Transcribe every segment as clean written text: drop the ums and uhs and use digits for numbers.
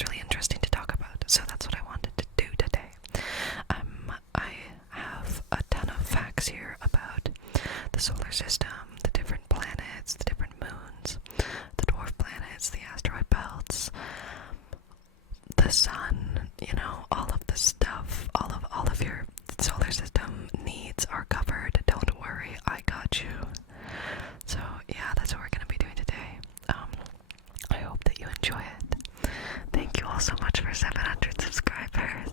was really interesting to talk about, so that's what I wanted to do today. I have a ton of facts here about the solar system, the different planets, the different moons, the dwarf planets, the asteroid belts, the sun, all of the stuff, all of your solar system needs are covered. Don't worry, I got you. So yeah, that's what we're gonna be doing today. I hope that you enjoy it. Thank you all so much for 700 subscribers.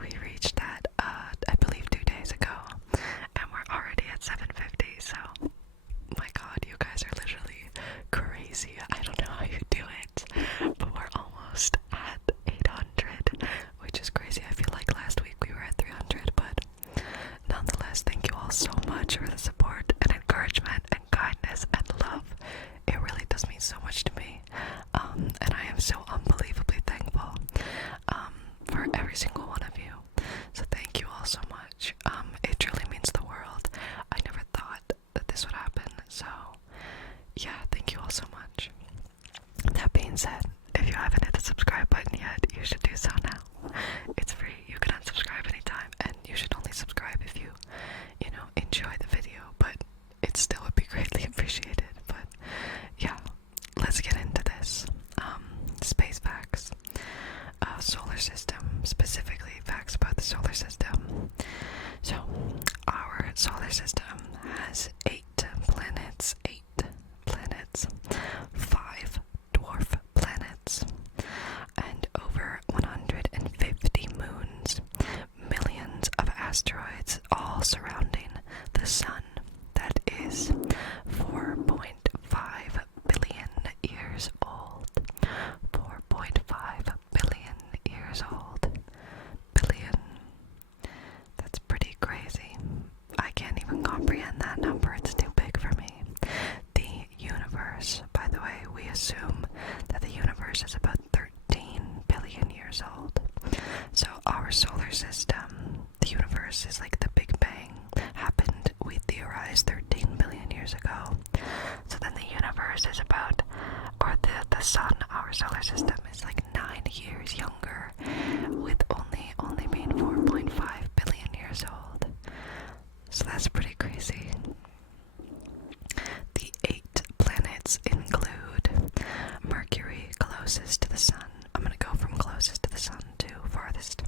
We reached that, I believe 2 days ago, and we're already at 750, so my god, you guys are literally crazy. I don't know how you do it, but we're almost at 800, which is crazy. I feel like last week we were at 300, but nonetheless, thank you all so much for the support and encouragement and kindness and love. It really does mean so much to me, and I am so unbelievably thankful for every single one of you. So thank you all so much. It truly means the world. I never thought that this would happen, so yeah, thank you all so much. That being said, if you haven't hit the subscribe button yet, you should do so now. It's free. You can unsubscribe anytime, and you should only subscribe if you enjoy the video, but it still would be greatly appreciated. But yeah, let's get into this. Space facts. Solar system, specifically facts about the solar system. So, our solar system has 8 planets, 5 dwarf planets, and over 150 moons, millions of asteroids, all surrounding the sun. That is 4.5 billion years old. 4.5 billion years old. Billion. That's pretty crazy. I can't even comprehend that number. It's too big for me. The universe, by the way, we assume that the universe is about 13 billion years old. So our solar system, the universe is like the Big Bang, happened, we theorize, 13 billion years ago. So then the universe is about, or the sun, our solar system, is like 9 years younger, with only being 4.5 billion years old. So that's pretty crazy. The 8 planets include Mercury, closest to the sun. I'm gonna go from closest to the sun to farthest.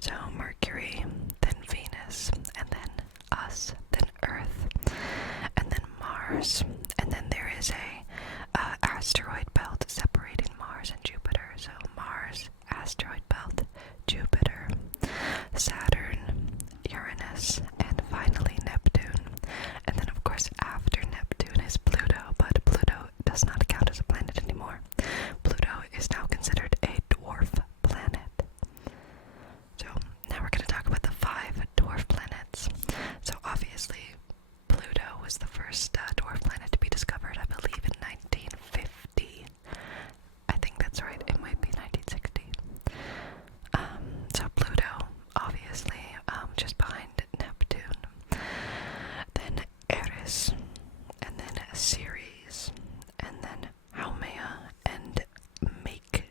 So Mercury, then Venus, and then us, then Earth, and then Mars, and then there is a asteroid belt separating Mars and Jupiter. So Mars, asteroid belt, Jupiter, Saturn, Uranus, and finally Neptune. And then of course after Neptune is Pluto, but Pluto does not count as a planet anymore. Pluto is now considered a dwarf planet. So now we're going to talk about the 5 dwarf planets. So obviously Pluto was the first dwarf planet to be discovered, I believe, in 1950. I think that's right, it might be 1960. So Pluto, obviously, just behind Neptune. Then Eris, and then Ceres, and then Haumea, and Make,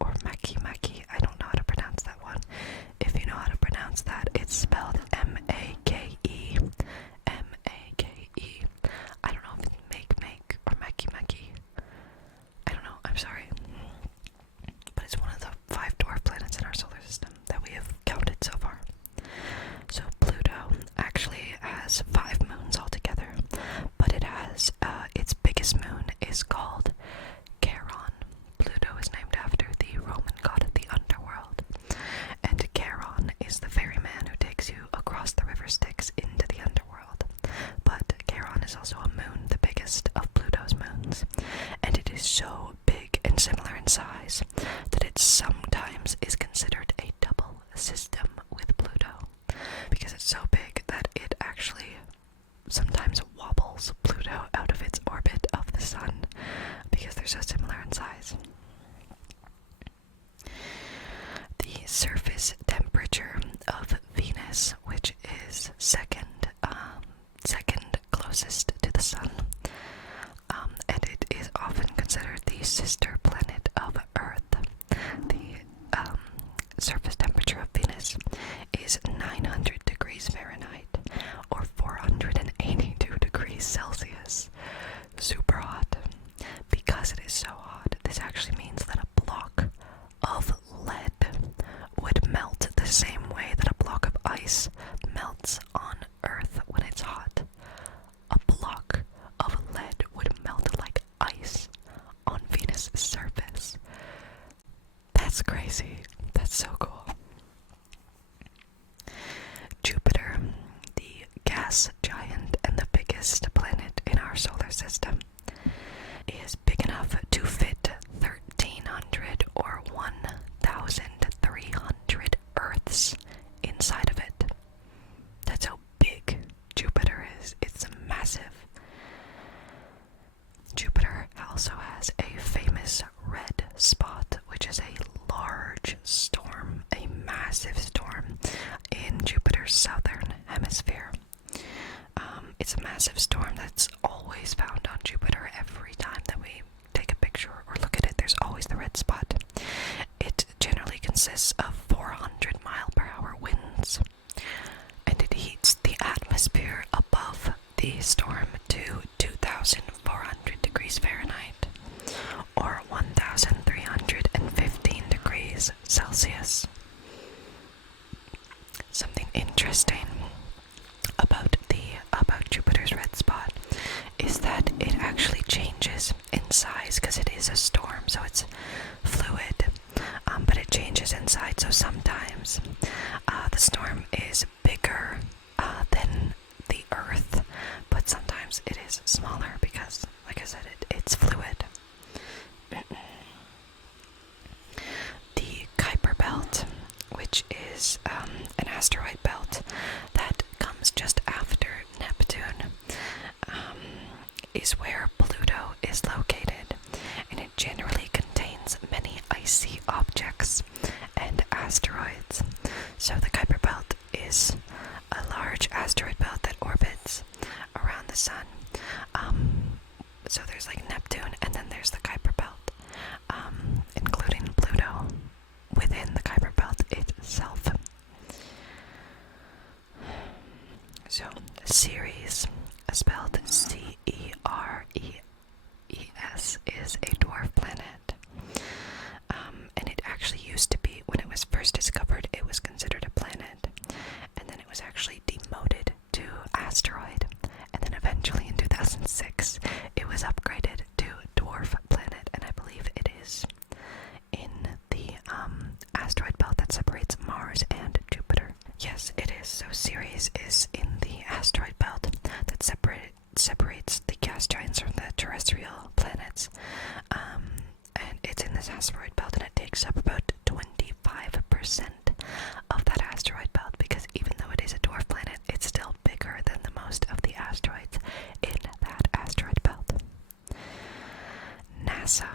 or Maki. I don't know how to pronounce that one. If you know how to pronounce that, it's spelled M-A-K-E. M-A-K-E. I don't know if it's Make, or Maki. I don't know, I'm sorry. But it's one of the 5 dwarf planets in our solar system that we have counted so far. So Pluto actually has 5 moons altogether, but it has, its biggest moon is called Charon. Pluto is named after the Roman god of the underworld, and Charon is the ferryman who takes you across the river Styx into the underworld. But Charon is also a moon, the biggest of Pluto's moons, and it is so big and similar in size that it sometimes is considered a double system with Pluto, because it's so big that it actually sometimes wobbles Pluto out of its orbit of the sun, because they're so similar in size. The surface temperature of Venus, which is second closest to the sun, and it is often considered the sister planet of Earth. That's crazy. That's so cool. Jupiter, the gas giant and the biggest planet in our solar system, is big enough to fit 1,300 or 1,300 Earths inside of it. That's how big Jupiter is. It's massive. Jupiter also has a famous red spot, which is a large storm, a massive storm in Jupiter's southern hemisphere. It's a massive storm that's always found on Jupiter. Every time that we take a picture or look at it, there's always the red spot. It generally consists of 400-mile-per-hour winds, and it heats the atmosphere above the storm to 2,400 degrees Fahrenheit, or 1,315 degrees Celsius. Something interesting about Jupiter's red spot is that it actually changes in size because it is a storm, so it's fluid, but it changes in size. So sometimes the storm is bigger than the Earth, but sometimes it is smaller because, like I said, it's fluid. The Kuiper Belt, which is an asteroid belt that comes just after Neptune, is where Pluto is located, and it generally contains many icy objects and asteroids. So the Kuiper Belt is a large asteroid belt that orbits around the sun. So there's like Neptune, and then there's the Kuiper Belt, including Pluto within the Kuiper Belt itself. So Ceres, spelled C-E-R-E-S, is a dwarf planet. And it actually used to be, when it was first discovered, it was considered a planet. And then it was actually demoted to asteroid. And then eventually in 2006, it was upgraded to dwarf planet. And I believe it is in the asteroid belt that separates Mars and Jupiter. Yes, it is. So Ceres is in the asteroid belt that separates the gas giants from the terrestrial planets. And it's in this asteroid belt, and it takes up about 25% of that asteroid belt, because even though it is a dwarf planet, it's still bigger than the most of the asteroids in that asteroid belt. NASA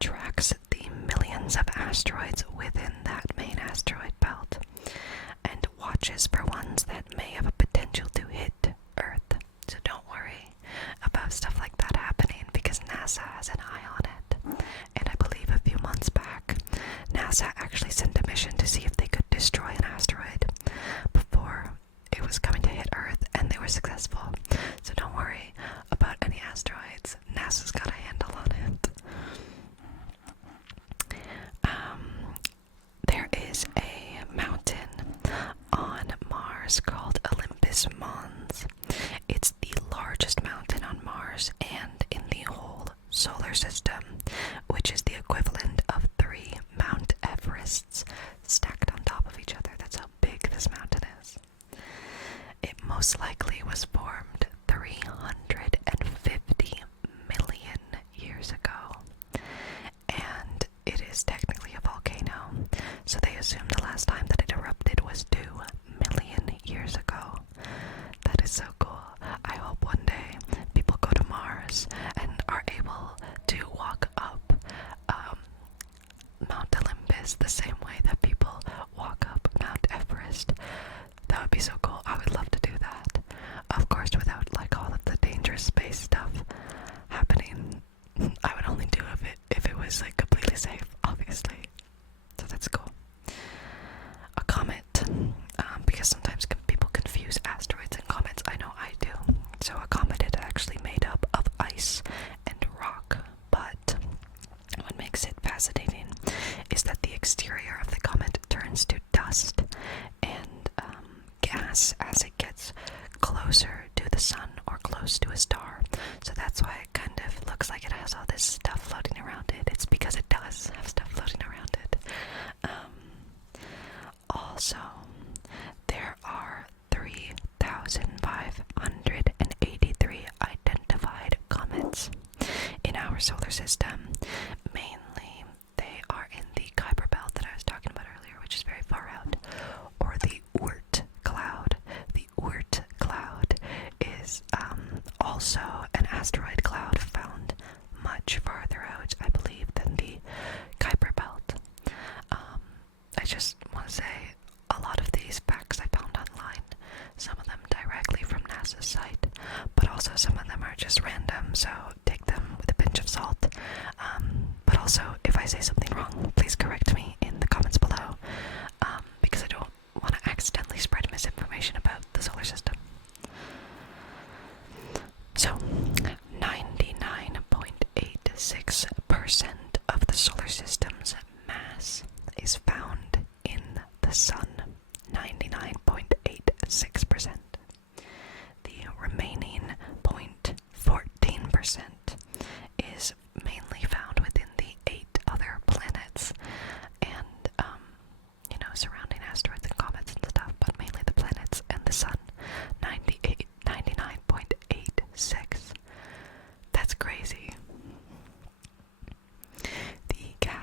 tracks the millions of asteroids within that main asteroid belt and watches for ones that may have a potential to hit Earth. So don't worry about stuff like that happening, because NASA has an eye on it. And I believe a few months back, NASA actually sent a mission to see if they could destroy an asteroid before it was coming to hit Earth, and they were successful. So don't worry about any asteroids. NASA's got a handle on it. There is a mountain on Mars called Olympus Mons. It's the largest mountain on Mars and in the whole solar system, which is the equivalent of 3 Mount Everests stacked on top of each other. That's how big this mountain is. It most likely was formed 350 million years ago, and it is technically a volcano, so they assume the last time that it erupted was 2 million years ago. That is so cool. I hope one day people go to Mars and are able to walk up Mount Olympus the same way that people walk up Mount Everest. That would be so cool. I would love to do that. Of course, without like all of the dangerous space stuff happening. I would only do it if it was like completely safe, obviously. So that's cool. A comet, because sometimes people confuse asteroids and comets. I know I do. So a comet is actually made up of ice and rock, but what makes it fascinating is that the exterior of the comet turns to dust and gas as it gets closer to the sun or close to a star. So that's why it kind of looks like it has all this stuff floating around it. It's because it does have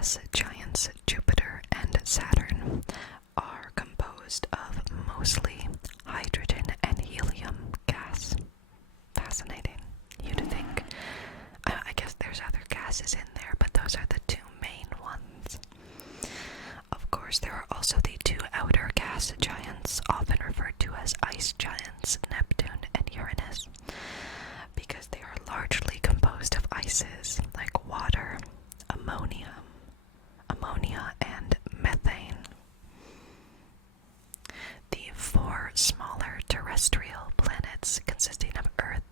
gas giants Jupiter and Saturn are composed of mostly hydrogen and helium gas. Fascinating. You'd think. I guess there's other gases in there, but those are the two main ones. Of course, there are also the two outer gas giants, often referred to as ice giants, Neptune and Uranus, because they are largely composed of ices like water, ammonia, and methane. The four smaller terrestrial planets consisting of Earth,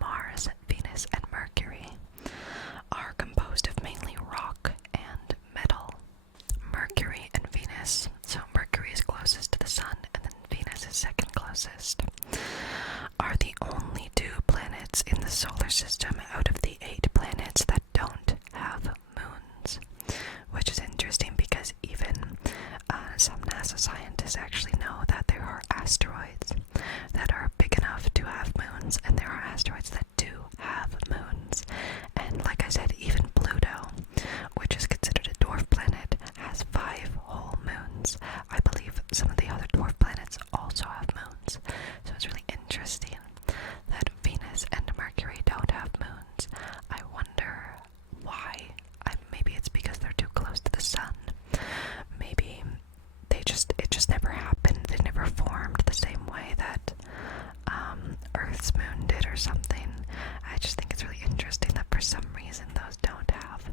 Mars, Venus, and Mercury are composed of mainly rock and metal. Mercury and Venus, so Mercury is closest to the Sun and then Venus is second closest, are the only two planets in the solar system out of the 8 planets that don't have moons, which is interesting because even some NASA scientists actually know that there are asteroids that are big enough to have moons, and there are asteroids that do have moons. And like I said, even Pluto, which is considered a dwarf planet, has 5 whole moons. I believe some of the other dwarf planets also have moons. So it's really interesting that Venus and Mercury don't have moons. I wonder why. Maybe it's because they're too close to the Sun. Maybe it just never happened. They never formed the same way that Earth's moon did or something. I just think it's really interesting that for some reason those don't have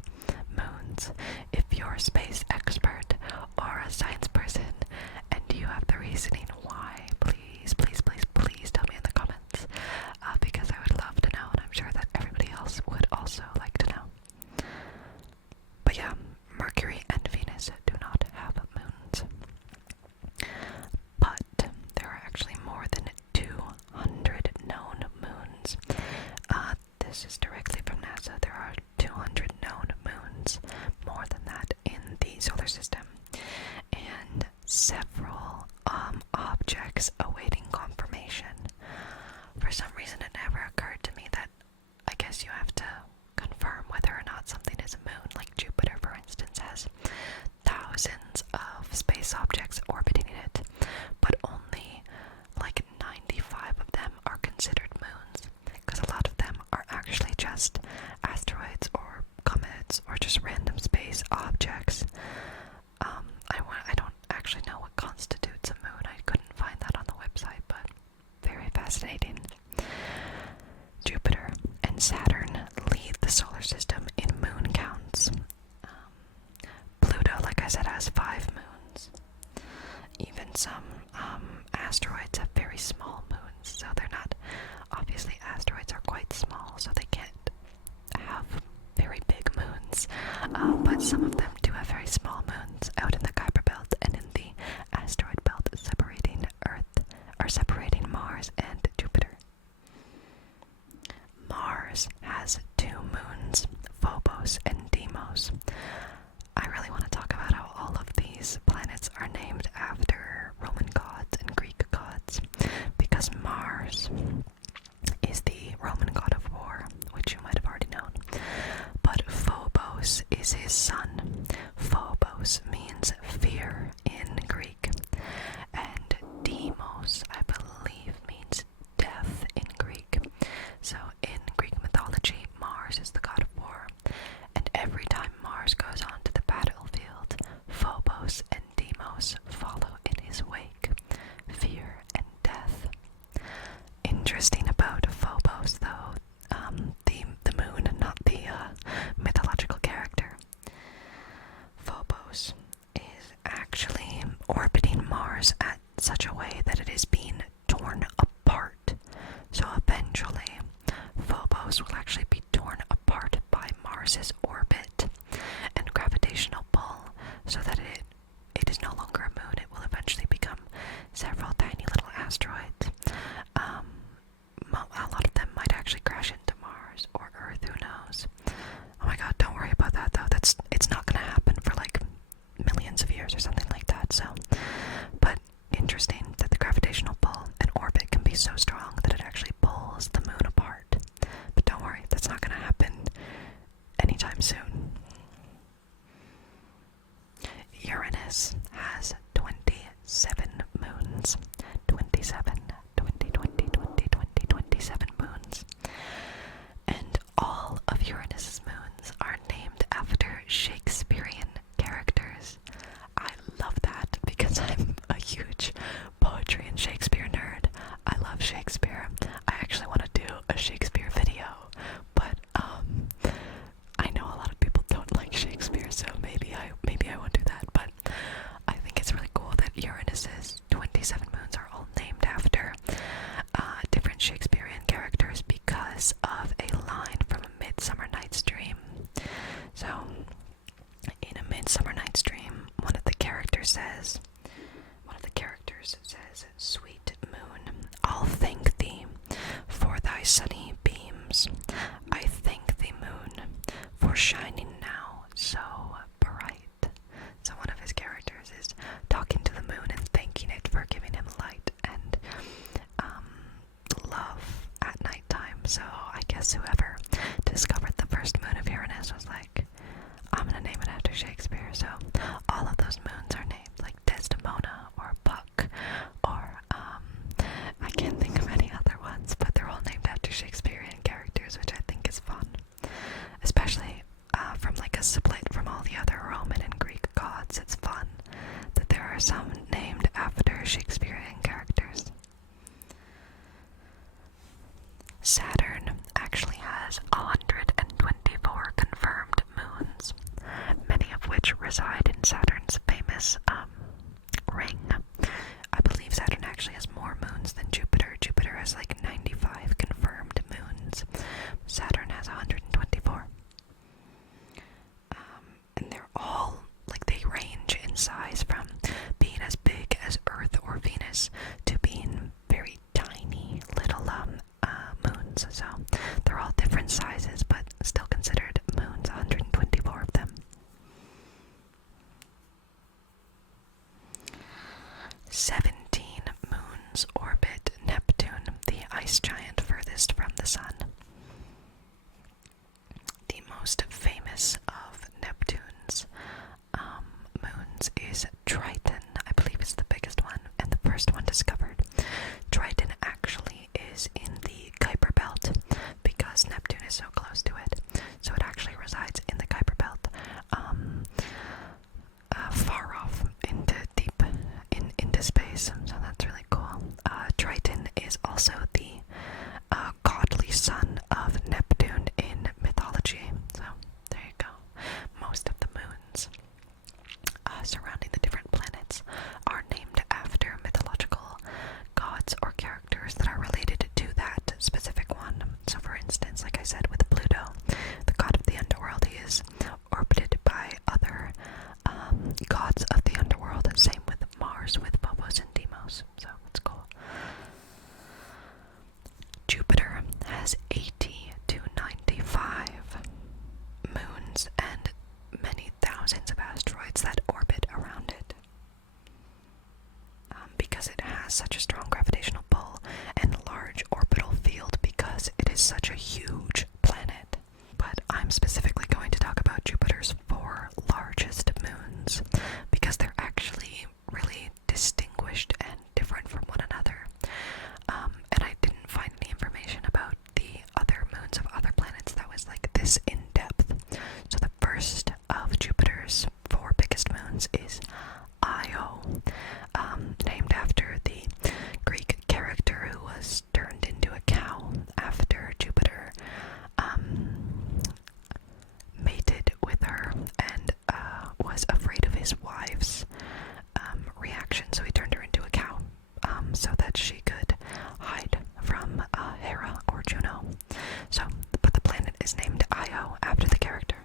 moons. If you're a space expert or a science person and you have the reasoning why, please tell me in the comments, because I would love to know, and I'm sure that everybody else would also like to know. But yeah, Mercury and Venus do not have moons. But there are actually more than 200 known moons. This is directly from NASA. There are 200 known moons, more than that in the solar system, and several objects awaiting confirmation. For some reason, it never occurred to me that I guess you have to confirm whether or not something is a moon. Like Jupiter, for instance, has thousands of space objects orbiting it, but only like 95 of them are considered moons, because a lot of them are actually just asteroids or comets or just random space objects. I don't actually know what constitutes a moon. I couldn't find that on the website, but very fascinating. Jupiter and Saturn lead the solar system in moon counts. Pluto, like I said, has 5 moons. Even some asteroids have very small moons, so they're not, obviously asteroids are quite small, so they can't have very big moons, but some of them do have very small moons out in the Kuiper Belt and in the asteroid belt separating Mars and Jupiter. Mars has 2 moons, Phobos and Deimos. I really want to talk about how all of these planets are named after Roman gods and Greek gods, because Mars is the Roman god of war, which you might have already known, but Phobos is his son. Phobos means fear in Greek, and Deimos, I believe, means death in Greek. So in Greek mythology, Mars is the god of war, and every time Mars goes onto the battlefield, Phobos and Deimos follow in his wake. Fear and death. Interesting about Phobos, though, the moon, not the mythological character. Uranus has 27 moons. 27, 20, 20, 20, 20, 27 moons. And all of Uranus's moons are named after Shakespearean characters. I love that because I'm a huge poetry and Shakespeare nerd. I love Shakespeare. I actually want to do a Shakespeare video, but I know a lot of people don't like Shakespeare, so maybe I won't do that. But I think it's really cool that Uranus's 27 moons are all named after different Shakespearean characters because of a line from A Midsummer Night's Dream. So, in A Midsummer Night's Dream, one of the characters says, "Sweet moon, I'll thank thee for thy sunny beams. I thank thee, moon, for shining now so bright." So one of his characters is talking to the moon and thanking it for giving him light and love at nighttime. So I guess whoever discovered the first moon of Uranus was like, I'm gonna name it after Shakespeare. So all of those moons are named, like Desdemona or Puck or I can't think of any other ones, but they're all named after Shakespearean characters, which I think is fun, especially from like a split from all the other Roman and Greek gods. It's fun that there are some named after Shakespearean characters. Saturn actually has 124 confirmed moons, many of which reside in Saturn's famous ring. I believe Saturn actually has more moons than Jupiter. Jupiter has like 95 confirmed moons. Saturn has 124. And they're all, like, they range in size from being as big as Earth or Venus to being very tiny little moons. So they're all different sizes, but still considered moons, 124 of them. 17 moons orbit Neptune, the ice giant furthest from the sun. The most famous of Neptune's moons is Triton. I believe it's the biggest one and the first one discovered. Triton actually is in the Kuiper Belt because Neptune is so close to it. So it actually resides in the Kuiper Belt, far off into deep into space. So that's really cool. Triton is also the godly son of Neptune in mythology. So there you go. Most of the moons surrounding the different planets are named after mythological gods or characters that are related to that specific one. So for instance, like I said with Pluto, the god of the underworld, he is orbited by other gods of the underworld. Same with Mars, with Phobos and Deimos. So it's cool. Jupiter has 80 to 95 moons and many thousands of asteroids that orbit around it. Because it has such a strong gravitational pull and large orbital field, because it is such a huge planet. But I'm specifically going to talk about Jupiter's 4 largest moons, because they're actually really distinguished and different from one another. And I didn't find any information about the other moons of other planets that was like this in depth. So the first of Jupiter's 4 biggest moons is Io, named after the Greek character who was turned into a cow after Jupiter mated with her and was afraid of his wife's reaction, so he turned her into a cow so that she could hide from Hera or Juno. So, but the planet is named Io after the character.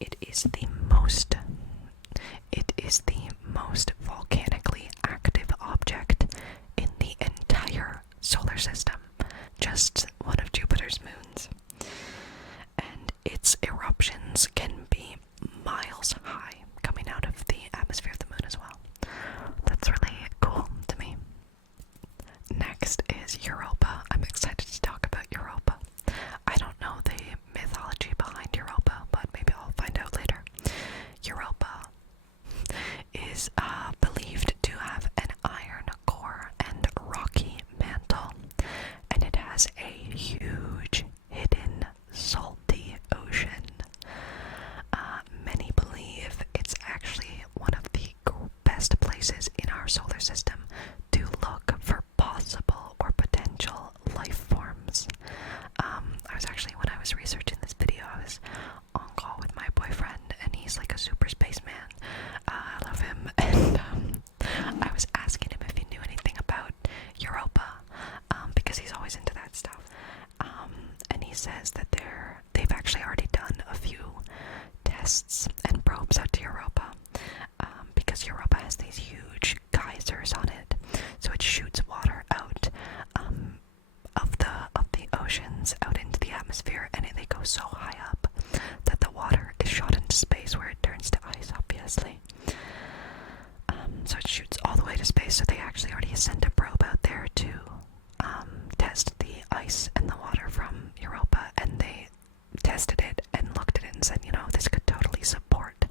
It is the most volcanically active object in the entire solar system. Just one of Jupiter's moons. And its eruptions can be miles high, coming out of the atmosphere of the moon as well. That's really cool to me. Next is Europa. I'm excited to talk about Europa. I don't know the mythology behind Europa, but maybe I'll find out later. Europa He's like a super spaceman. I love him. And I was asking him if he knew anything about Europa, because he's always into that stuff. And he says that they've actually already done a few tests and probes out to Europa, because Europa has these huge geysers on it, so it shoots water out of the oceans out into the atmosphere, and they go so high up that the water is shot into space where it turns to ice, obviously. So it shoots all the way to space. So they actually already sent a probe out there to test the ice and the water from Europa, and they tested it and looked at it and said, you know, this could totally support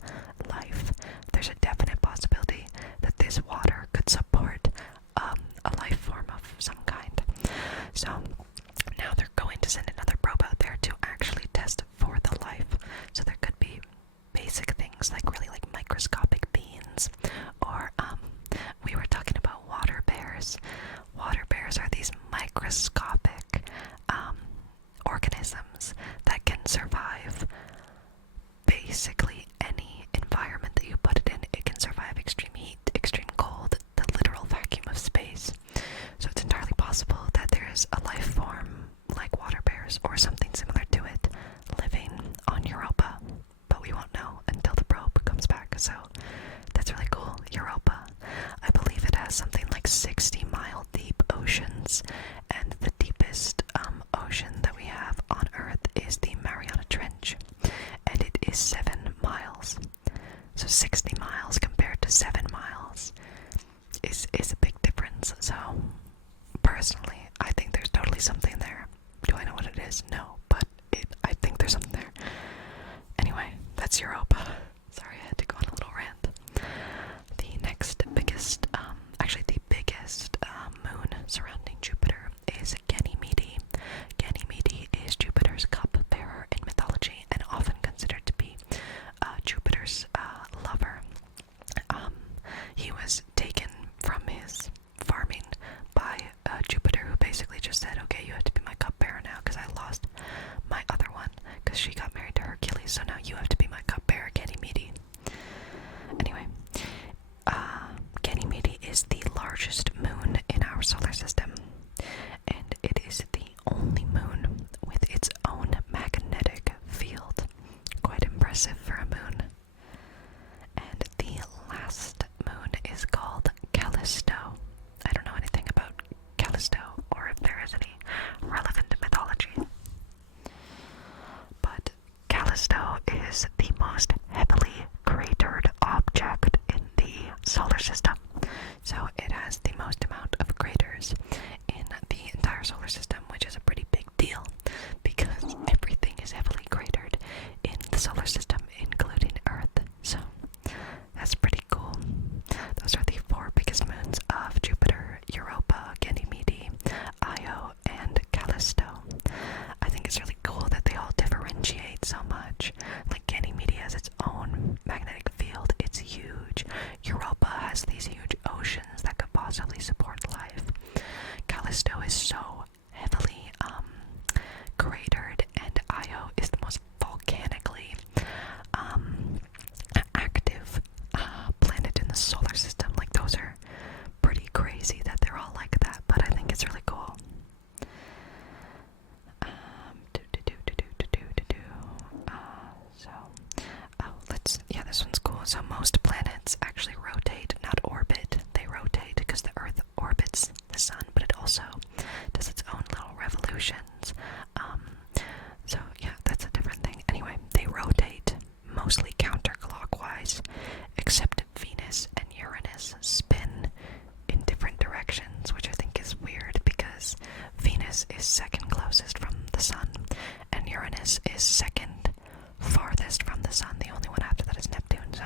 life. There's a definite possibility that this water could support a life form of some kind. So now they're going to send another probe out there to actually test for the life. So there could be basic things like really like microscopic beings, or we were talking about water bears. Water bears are these microscopic organisms that can survive basically any environment that you put it in. It can survive extreme heat, extreme cold, the literal vacuum of space. So it's entirely possible that there is a life form like water bears or something similar to it living on Europa, but we won't know until the probe comes back. So that's really cool. Europa, I believe it has something like 60-mile deep oceans, and the deepest ocean that we have on Earth is the Mariana Trench, and it is 7 miles. So 60 miles compared to 7 miles is a big difference. So personally, I think there's totally something there. Do I know what it is? No, but I think there's something there. Anyway, that's Europa. Sorry, I had to go on a little rant. The next biggest, actually the biggest moon surrounding Jupiter is Ganymede. Ganymede is Jupiter's cupbearer in mythology and often considered to be Jupiter's lover. He was taken from his farming by Jupiter, who basically just said, okay, you have to be my cupbearer now because I lost my other one because she got married to Hercules, so now you have to be my cupbearer, Ganymede. Anyway, Ganymede is the largest moon in our solar system, and it is the only moon with its own magnetic field. Quite impressive for a moon. And the last moon is called Callisto. I don't know anything about Callisto, or if there is any relevant mythology. But Callisto is the most heavily cratered object in the solar system. So it has the most amount of craters in the entire solar system, which is a pretty big deal because everything is heavily cratered in the solar system, including Earth. So that's pretty cool. Those are the 4 biggest moons of Jupiter: Europa, Ganymede, Io, and Callisto. I think it's really cool that they all differentiate so much. Like Ganymede has its own magnetic field, it's huge. Europa has these huge oceans that could possibly support life. Callisto is so heavily cratered, and Io is the most volcanically active planet in the solar system. Like, those are pretty crazy that they're all like that, but I think it's really cool. This one's cool. So most planets actually rotate, not orbit. They rotate because the Earth orbits the sun, but it also does its own little revolutions. So yeah, that's a different thing. Anyway, they rotate mostly counterclockwise, except Venus and Uranus spin in different directions, which I think is weird because Venus is second closest from the sun, and Uranus is second farthest from the sun. The only one after that is Neptune, so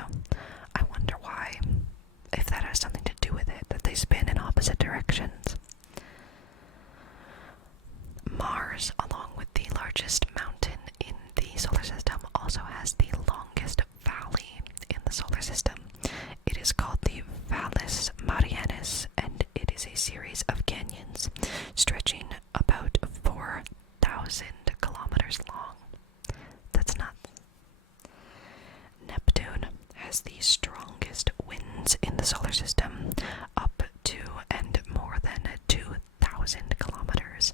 has the strongest winds in the solar system, up to and more than 2,000 kilometers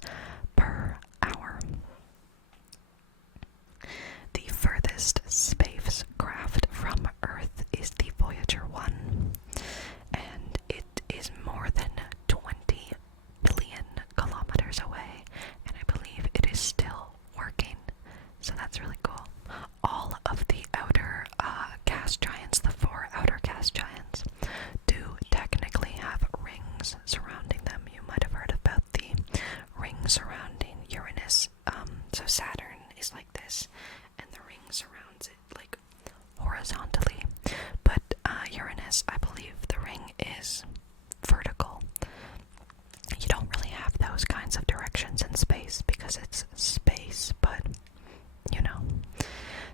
per hour. The furthest spacecraft from Earth is the Voyager 1, and it is more than 20 billion kilometers away, and I believe it is still working, so that's really cool. All of the outer gas giants, the 4 outer gas giants, do technically have rings surrounding them. You might have heard about the ring surrounding Uranus. So Saturn is like this, and the ring surrounds it like horizontally. But Uranus, I believe the ring is vertical. You don't really have those kinds of directions in space because it's space, but you know.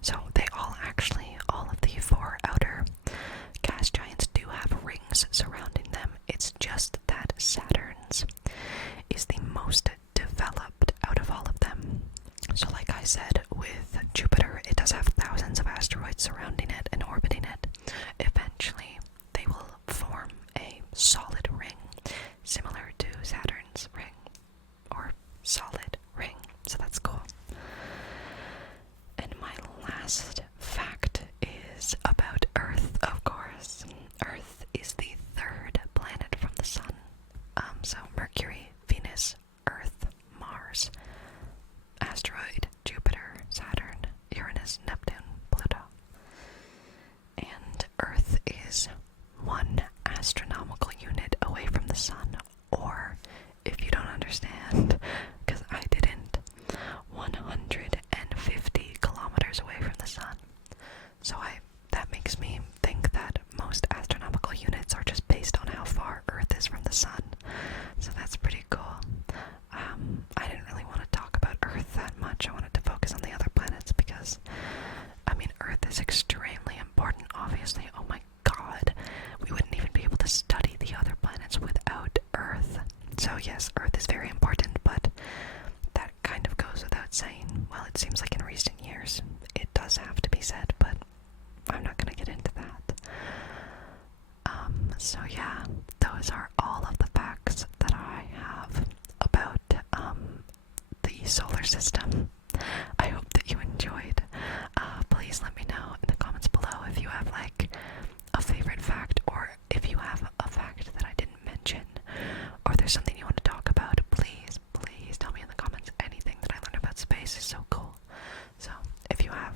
So they all of the 4 outer gas giants do have rings surrounding them. It's just that Saturn's is the most developed out of all of them. So like I said, with Jupiter, it does have thousands of asteroids surrounding it and orbiting it. Eventually, they will form a solid ring, similar to Saturn's ring, or solid ring, so that's cool. And my last fact is about Earth, of course. Earth is the 3rd planet from the Sun. So Mercury, Venus, Earth, Mars, asteroid, Jupiter, Saturn, Uranus, Neptune, Pluto. And Earth is 1 astronomical unit away from the Sun, or, if you don't understand, because I didn't, 150 kilometers away from the Sun. So that makes me think that most astronomical units are just based on how far Earth is from the Sun. So that's pretty cool. I didn't really want to talk about Earth that much. I wanted to focus on the other planets because, I mean, Earth is extremely important, obviously. Oh my god, we wouldn't even be able to study the other planets without Earth. So yes, Earth is very important, but that kind of goes without saying. Well, it seems like in recent years it does have to be said, but I'm not going to get into that. So yeah, those are all of the facts that I have about the solar system. I hope that you enjoyed. Please let me know in the comments below if you have like a favorite fact, or if you have a fact that I didn't mention, or there's something you want to talk about. Please tell me in the comments. Anything that I learned about space is so cool. So if you have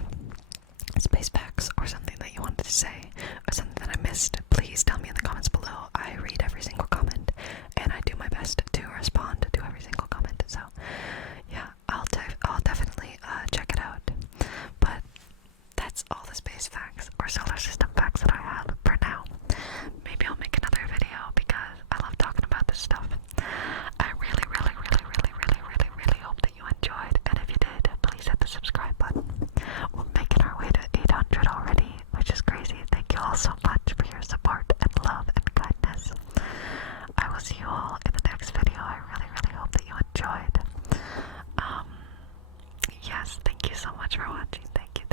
space facts or something that you wanted to say, or something that I missed, please tell me in the comments below. I read every single comment, and I do my best to respond to every single comment. So yeah, I'll definitely check it out. But that's all the space facts or solar system facts that I have for now. Maybe I'll make another video because I love talking about this stuff. I really hope that you enjoyed, and if you did, please hit the subscribe button. We're making our way to 800 already, which is crazy. Thank you all so much for your support and love and kindness. I will see you all in the next video. I really hope that you enjoyed. Yes, thank you so much for watching. Thank you.